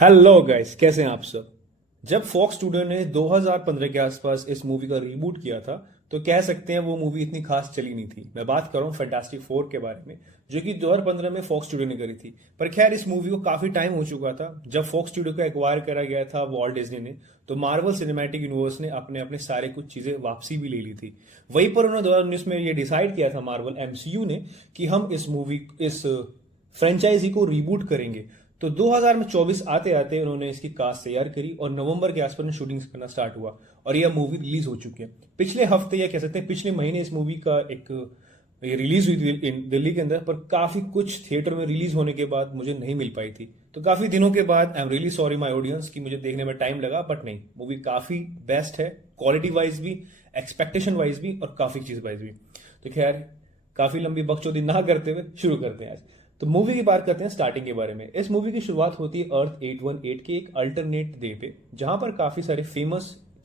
Hello guys, कैसे हैं आप सब। जब फॉक्स स्टूडियो ने 2015 के आसपास इस मूवी का रीबूट किया था तो कह सकते हैं वो मूवी इतनी खास चली नहीं थी। मैं बात कर रहा हूँ फैंटास्टिक फोर के बारे में, जो कि 2015 में फॉक्स स्टूडियो ने करी थी। पर खैर, इस मूवी को काफी टाइम हो चुका था। जब फॉक्स स्टूडियो को एक्वायर करा गया था वॉल्ट डिज्नी ने, तो मार्वल सिनेमैटिक यूनिवर्स ने अपने अपने सारे कुछ चीजें वापसी भी ले ली थी। वहीं पर उन्होंने 2019 में ये डिसाइड किया था मार्वल एमसीयू ने कि हम इस फ्रेंचाइजी को रीबूट करेंगे। तो 2024 आते आते उन्होंने इसकी कास्ट तैयार करी और नवंबर के आसपास शूटिंग करना स्टार्ट हुआ और यह मूवी रिलीज हो चुकी है। पिछले हफ्ते या कह सकते हैं पिछले महीने इस मूवी का एक ये रिलीज हुई थी दिल्ली के अंदर, पर काफी कुछ थिएटर में रिलीज होने के बाद मुझे नहीं मिल पाई थी। तो काफी दिनों के बाद I am really sorry my audience कि मुझे देखने में टाइम लगा, बट नहीं, मूवी काफी बेस्ट है, क्वालिटी वाइज भी, एक्सपेक्टेशन वाइज भी और काफी चीज वाइज भी। तो खैर, काफी लंबी बकचोदी ना करते हुए शुरू करते हैं आज। तो मूवी की बात करते हैं स्टार्टिंग के बारे में। इस मूवी की शुरुआत होती है अर्थ 818 के एक अल्टरनेट डे पे, जहां पर काफी सारे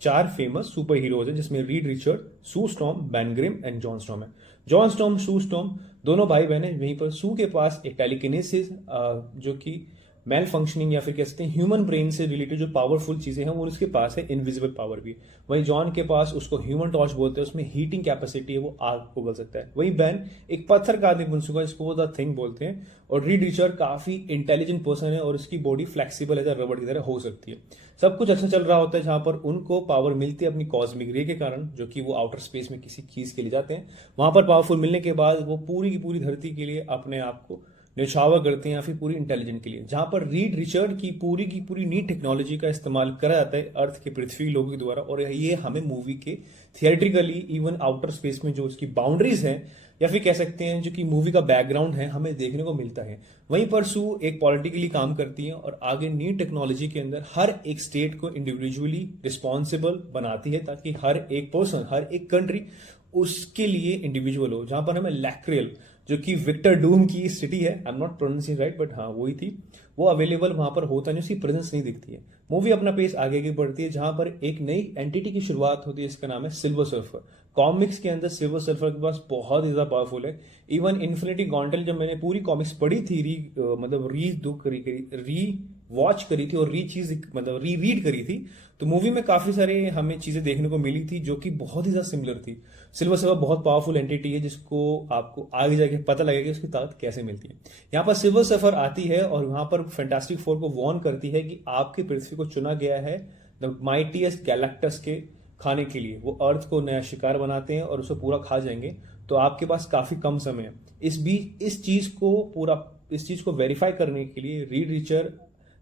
चार फेमस सुपर हीरोज हैं, जिसमें Reed Richard, Sue Storm, Ben Grimm and John Storm है। जॉन स्टॉर्म, सू स्टॉर्म दोनों भाई बहन हैं। वहीं पर सू के पास एक टेलीकिनेसिस, जो कि मेल फंक्शनिंग या फिर कह सकते हैं ह्यूमन ब्रेन से रिलेटेड जो पावरफुल चीजें हैं वो उसके पास है, इनविजिबल पावर भी। वहीं जॉन के पास, उसको ह्यूमन टॉर्च बोलते हैं, उसमें हीटिंग कैपेसिटी है, वो आग उगल सकता है। वहीं बैन एक पत्थर का आदमी बन चुका है, इसको वो द थिंग बोलते हैं। और रीड रिचर्ड काफी इंटेलिजेंट पर्सन है और उसकी बॉडी फ्लेक्सिबल है, रबड़ की तरह हो सकती है। सब कुछ अच्छा चल रहा होता है, जहां पर उनको पावर मिलती है अपनी कॉस्मिक रे के कारण, जो कि वो आउटर स्पेस में किसी चीज के लिए जाते हैं। वहां पर पावरफुल मिलने के बाद वो पूरी की पूरी धरती के लिए अपने आप को न्यौछावर करते हैं, या फिर पूरी इंटेलिजेंट के लिए। जहां पर रीड रिचर्ड की पूरी नी टेक्नोलॉजी का इस्तेमाल करा जाता है अर्थ के पृथ्वी लोगों के द्वारा, और ये हमें मूवी के थिएट्रिकली इवन आउटर स्पेस में जो उसकी बाउंड्रीज हैं, या फिर कह सकते हैं जो कि मूवी का बैकग्राउंड है, हमें देखने को मिलता है। वहीं पर सू एक पॉलिटिकली काम करती है और आगे न्यू टेक्नोलॉजी के अंदर हर एक स्टेट को इंडिविजुअली रिस्पॉन्सिबल बनाती है, ताकि हर एक पर्सन, हर एक कंट्री उसके लिए इंडिविजुअल हो। जहां पर हमें लैक्रियल, जो कि विक्टर डूम की सिटी है, I am not pronouncing right, but हाँ वही थी, वो अवेलेबल वहां पर होता नहीं, उसकी प्रेजेंस नहीं दिखती है। मूवी अपना पेस आगे की बढ़ती है, जहां पर एक नई एंटिटी की शुरुआत होती है, इसका नाम है सिल्वर सर्फर। कॉमिक्स के अंदर सिल्वर सर्फर के पास बहुत ही ज्यादा पावरफुल है। इवन इन्फिनिटी गॉन्टल, जब मैंने पूरी कॉमिक्स पढ़ी थी, मतलब री वॉच करी थी और री रीड करी थी, तो मूवी में काफी सारे हमें चीजें देखने को मिली थी जो कि बहुत ही ज्यादा सिमिलर थी। सिल्वर सर्फर बहुत पावरफुल एंटिटी है, जिसको आपको आगे जाके पता लगेगा उसकी ताकत कैसे मिलती है। यहाँ पर सिल्वर सर्फर आती है और वहां पर फैंटास्टिक फोर को वॉर्न करती है कि आपकी पृथ्वी को चुना गया है द माइटीएस्ट गैलेक्टस के खाने के लिए। वो अर्थ को नया शिकार बनाते हैं और उसे पूरा खा जाएंगे, तो आपके पास काफी कम समय है। इस चीज को वेरीफाई करने के लिए रीड रिचर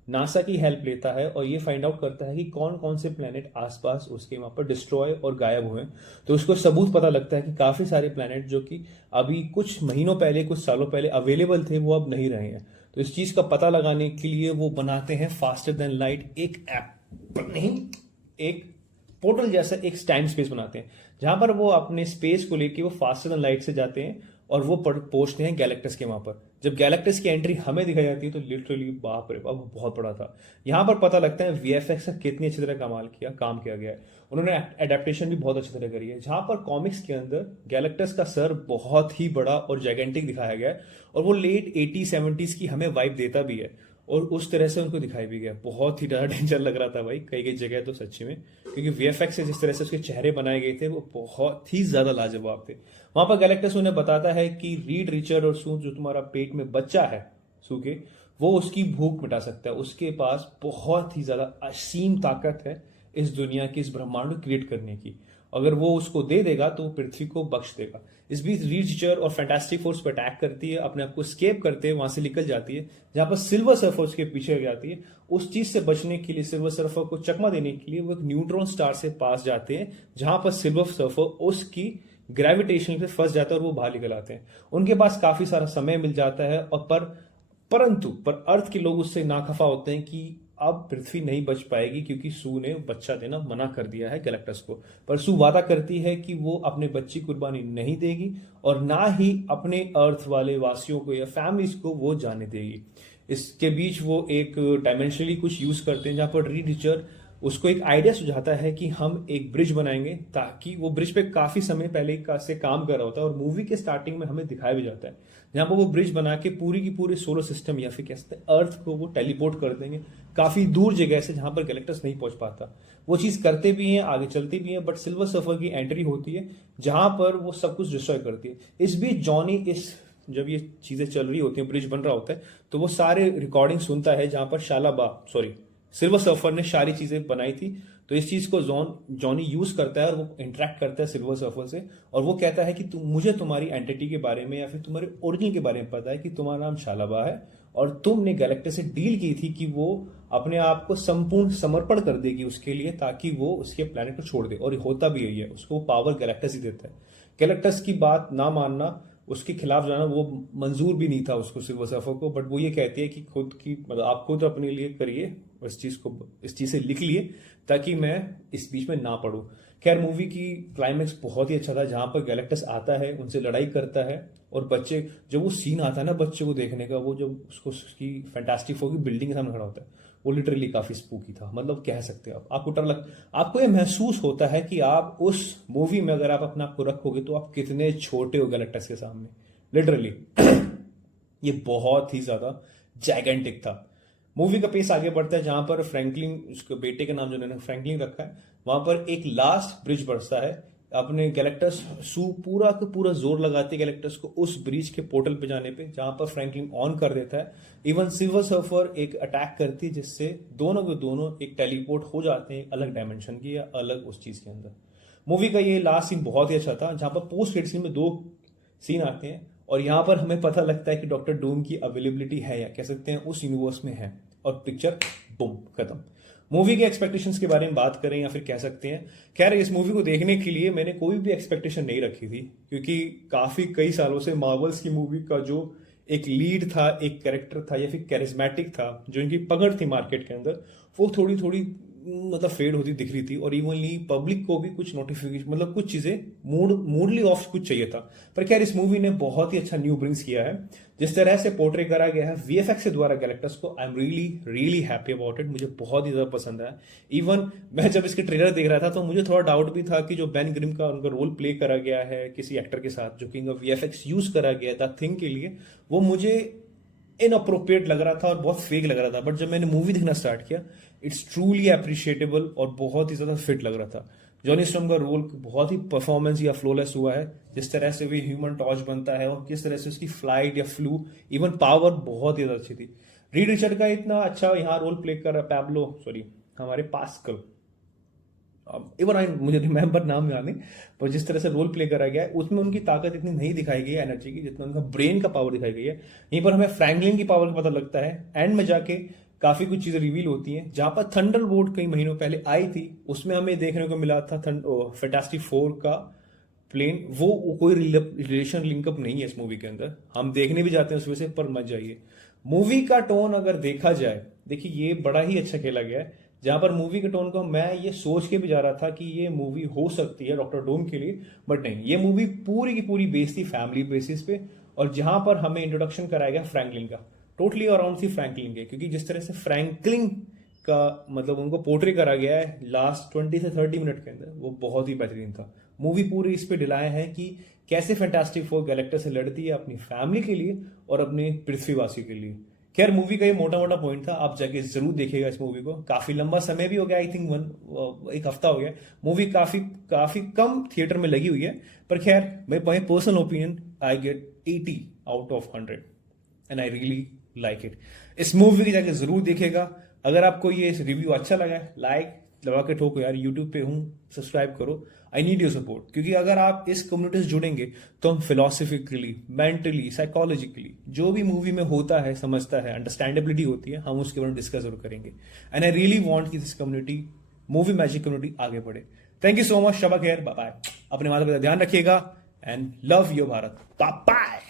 नासा की हेल्प लेता है और ये फाइंड आउट करता है कि कौन कौन से प्लेनेट आसपास उसके वहां पर डिस्ट्रॉय और गायब हुए। तो उसको सबूत पता लगता है कि काफी सारे प्लेनेट जो कि अभी कुछ महीनों पहले, कुछ सालों पहले अवेलेबल थे, वो अब नहीं रहे हैं। तो इस चीज का पता लगाने के लिए वो बनाते हैं फास्टर देन लाइट एक ऐप, नहीं, एक पोर्टल जैसा एक टाइम स्पेस बनाते हैं, जहां पर वो अपने स्पेस को लेके वो फास्टर देन लाइट से जाते हैं और वो पहुंचते हैं गैलेक्टस के वहां पर। जब गैलेक्टस की एंट्री हमें दिखाई जाती है तो लिटरली बाप रे बाप, वो बहुत बड़ा था। यहां पर पता लगता है वीएफएक्स का कितनी अच्छी तरह काम किया गया है। उन्होंने एडेप्टेशन भी बहुत अच्छी तरह करी है। जहां पर कॉमिक्स के अंदर गैलेक्टस का सर बहुत ही बड़ा और जैगेंटिक दिखाया गया है, और वो लेट 80-70s की हमें वाइब देता भी है, और उस तरह से उनको दिखाई भी गया। बहुत ही ज्यादा डेंजर लग रहा था भाई, कई कई जगह तो सच्ची में, क्योंकि वीएफएक्स से जिस तरह से उसके चेहरे बनाए गए थे वो बहुत ही ज्यादा लाजवाब थे। वहां पर गैलेक्टस उन्हें बताता है कि रीड रिचर्ड और सू, जो तुम्हारा पेट में बच्चा है सू के, वो उसकी भूख मिटा सकता है। उसके पास बहुत ही ज्यादा असीम ताकत है इस दुनिया की, इस ब्रह्मांड को क्रिएट करने की। अगर वो उसको दे देगा तो वो पृथ्वी को बख्श देगा। इस बीच रीड रिचर और फैंटास्टिक फोर्स पर अटैक करती है, अपने आप को स्केप करते हैं, वहां से निकल जाती है। जहां पर सिल्वर सर्फर उसके पीछे लग जाती है। उस चीज से बचने के लिए, सिल्वर सर्फर को चकमा देने के लिए, वो एक न्यूट्रॉन स्टार से पास जाते हैं, जहां पर सिल्वर सर्फर उसकी ग्रेविटेशन से फंस जाता है और वो बाहर निकल आते हैं। उनके पास काफी सारा समय मिल जाता है, और परंतु अर्थ के लोग उससे नाखफा होते हैं कि अब पृथ्वी नहीं बच पाएगी, क्योंकि सू ने बच्चा देना मना कर दिया है गैलेक्टस को। पर सू वादा करती है कि वो अपने बच्ची कुर्बानी नहीं देगी, और ना ही अपने अर्थ वाले वासियों को या फैमिलीज को वो जाने देगी। इसके बीच वो एक डायमेंशनली कुछ यूज करते हैं, जहां पर रीड रिचर उसको एक आइडिया सुझाता है कि हम एक ब्रिज बनाएंगे, ताकि वो ब्रिज पे काफी समय पहले से काम कर रहा होता है और मूवी के स्टार्टिंग में हमें दिखाया भी जाता है, जहां पर वो ब्रिज बना के पूरी की पूरी सोलर सिस्टम या फिर कह सकते हैं अर्थ को वो टेलीपोर्ट कर देंगे काफी दूर जगह से जहां पर गैलेक्टस नहीं पहुंच पाता। वो चीज करते भी हैं, आगे चलते भी हैं, बट सिल्वर सर्फर की एंट्री होती है जहां पर वो सब कुछ डिस्ट्रॉय करती है। इस बीच जॉनी जब ये चीजें चल रही होती हैं, ब्रिज बन रहा होता है, तो वो सारे रिकॉर्डिंग सुनता है जहां पर सिल्वर सर्फर ने सारी चीजें बनाई थी। तो इस चीज को जॉनी यूज करता है और वो इंटरेक्ट करता है सिल्वर सर्फर से, और वो कहता है कि मुझे तुम्हारी एंटिटी के बारे में या फिर तुम्हारे ओरिजिनल के बारे में पता है कि तुम्हारा नाम शालाबा है और तुमने गैलेक्टस से डील की थी कि वो अपने आप को संपूर्ण समर्पण कर देगी उसके लिए, ताकि वो उसके प्लेनेट को छोड़ दे। और होता भी यही है, उसको पावर गैलेक्टस ही देता है। गैलेक्टस की बात ना मानना, उसके खिलाफ जाना, वो मंजूर भी नहीं था उसको, सिल्वर सर्फर को। बट वो ये कहती है कि आप खुद अपने लिए करिए, इस चीज से लिख लिए ताकि मैं इस बीच में ना पढ़ूं। खैर, मूवी की क्लाइमेक्स बहुत ही अच्छा था, जहां पर गैलेक्टस आता है, उनसे लड़ाई करता है, और बच्चे, जब वो सीन आता है ना बच्चे को देखने का, वो जब उसको उसकी फैंटास्टिक फोर की बिल्डिंग के सामने खड़ा होता है, वो लिटरली काफी स्पूकी था। मतलब कह सकते हो आपको ये महसूस होता है कि आप उस मूवी में अगर आप अपने आप को रखोगे तो आप कितने छोटे हो गैलेक्टस के सामने, लिटरली। ये बहुत ही ज्यादा जैगेंटिक था। मूवी का पेस आगे बढ़ता है, जहां पर फ्रैंकलिन, उसके बेटे का नाम जो उन्होंने फ्रैंकलिन रखा है, वहां पर एक लास्ट ब्रिज बरसता है। अपने गैलेक्टस पूरा का पूरा जोर लगाते हैं गैलेक्टस को उस ब्रिज के पोर्टल पे जाने पे, जहां पर फ्रैंकलिन ऑन कर देता है। इवन सिल्वर सर्फर एक अटैक करती है, जिससे दोनों के दोनों एक टेलीपोर्ट हो जाते हैं अलग डायमेंशन की या अलग उस चीज के अंदर। मूवी का ये लास्ट सीन बहुत ही अच्छा था, जहां पर पोस्ट क्रेडिट सीन में 2 सीन आते हैं और यहां पर हमें पता लगता है कि डॉक्टर डूम की अवेलेबिलिटी है, या कह सकते हैं उस यूनिवर्स में है, और पिक्चर बूम खत्म। मूवी के एक्सपेक्टेशंस के बारे में बात करें या फिर कह सकते हैं, खैर इस मूवी को देखने के लिए मैंने कोई भी एक्सपेक्टेशन नहीं रखी थी, क्योंकि कई सालों से मार्वल्स की मूवी का जो एक लीड था, एक कैरेक्टर था या फिर कैरिज्मेटिक था, जो इनकी पकड़ थी मार्केट के अंदर, वो थोड़ी थोड़ी मतलब फेड होती दिख रही थी। और इवनली पब्लिक को भी कुछ नोटिफिकेशन, मतलब कुछ चीजें मूडली ऑफ कुछ चाहिए था। पर खैर इस मूवी ने बहुत ही अच्छा न्यू ब्रिंग्स किया है, जिस तरह से पोर्ट्रे करा गया है वीएफएक्स के द्वारा गैलेक्टस को। I am really really happy about it, मुझे बहुत ही ज्यादा पसंद आया। इवन मैं जब इसके ट्रेलर देख रहा था तो मुझे थोड़ा डाउट भी था कि जो बेन ग्रिम का उनका रोल प्ले करा गया है किसी एक्टर के साथ, जो कि वीएफएक्स यूज करा गया था थिंग के लिए, वो मुझे इनअप्रोप्रिएट लग रहा था और बहुत फेक लग रहा था। बट जब मैंने मूवी देखना स्टार्ट किया, इट्स ट्रूली अप्रिशिएटेबल और बहुत ही ज्यादा फिट लग रहा था। जॉनी स्टॉर्म का रोल बहुत ही परफॉर्मेंस या फ्लोलेस हुआ है, जिस तरह से भी ह्यूमन टॉर्च बनता है और किस तरह से उसकी फ्लाइट या फ्लू, इवन पावर बहुत ही ज्यादा अच्छी थी। रीड रिचर्ड का इतना अच्छा यहाँ रोल प्ले कर रहा हमारे पास्कल, इवन मुझे रिमेंबर नाम याद नहीं, पर जिस तरह से रोल प्ले करा गया है उसमें उनकी ताकत इतनी नहीं दिखाई गई है एनर्जी की, जितना उनका ब्रेन का पावर दिखाई गई है। यहीं पर हमें फ्रैंकलिन की पावर का पता लगता है, एंड में जाके काफी कुछ चीजें रिवील होती हैं। जहां पर थंडरबोल्ट कई महीनों पहले आई थी, उसमें हमें देखने को मिला था फैंटास्टिक फोर का प्लेन। वो कोई रिलेशन लिंकअप नहीं है इस मूवी के अंदर, हम देखने भी जाते हैं उस वजह से, पर मत जाइए। मूवी का टोन अगर देखा जाए, देखिए ये बड़ा ही अच्छा खेला गया है, जहां पर मूवी के टोन को मैं ये सोच के भी जा रहा था कि ये मूवी हो सकती है डॉक्टर डूम के लिए, बट नहीं, ये मूवी पूरी की पूरी बेस्ड थी फैमिली बेसिस पे। और जहां पर हमें इंट्रोडक्शन कराया गया फ्रैंकलिन का, टोटली अराउंड थी फ्रैंकलिन के, क्योंकि जिस तरह से फ्रैंकलिन का मतलब उनको पोर्ट्रे करा गया है लास्ट 20 से 30 मिनट के अंदर, वो बहुत ही बेहतरीन था। मूवी पूरी इस पे डिलाया है कि कैसे फैंटास्टिक फोर गैलेक्टस से लड़ती है अपनी फैमिली के लिए और अपने पृथ्वीवासी के लिए। खैर मूवी का ये मोटा मोटा पॉइंट था, आप जाके जरूर देखिएगा इस मूवी को। काफी लंबा समय भी हो गया, आई थिंक 1 हफ्ता हो गया। मूवी काफी कम थिएटर में लगी हुई है, पर खैर my personal opinion, I get 80 out of 100 and I really like it. इस मूवी की जाके जरूर देखिएगा। अगर आपको ये रिव्यू अच्छा लगा है, लाइक दबा के ठोको यार, यूट्यूब पे हूं, सब्सक्राइब करो। आई नीड योर सपोर्ट, क्योंकि अगर आप इस कम्युनिटी से जुड़ेंगे तो हम फिलोसफिकली, मेंटली, साइकोलॉजिकली जो भी मूवी में होता है, समझता है, अंडरस्टैंडेबिलिटी होती है, हम उसके बारे में डिस्कस जरूर करेंगे। एंड आई रियली वांट कि this community, movie magic community आगे बढ़े। थैंक यू सो मच, शबा खैर, बाय बाय। अपने माता पिता ध्यान रखिएगा and love your Bharat, bye bye.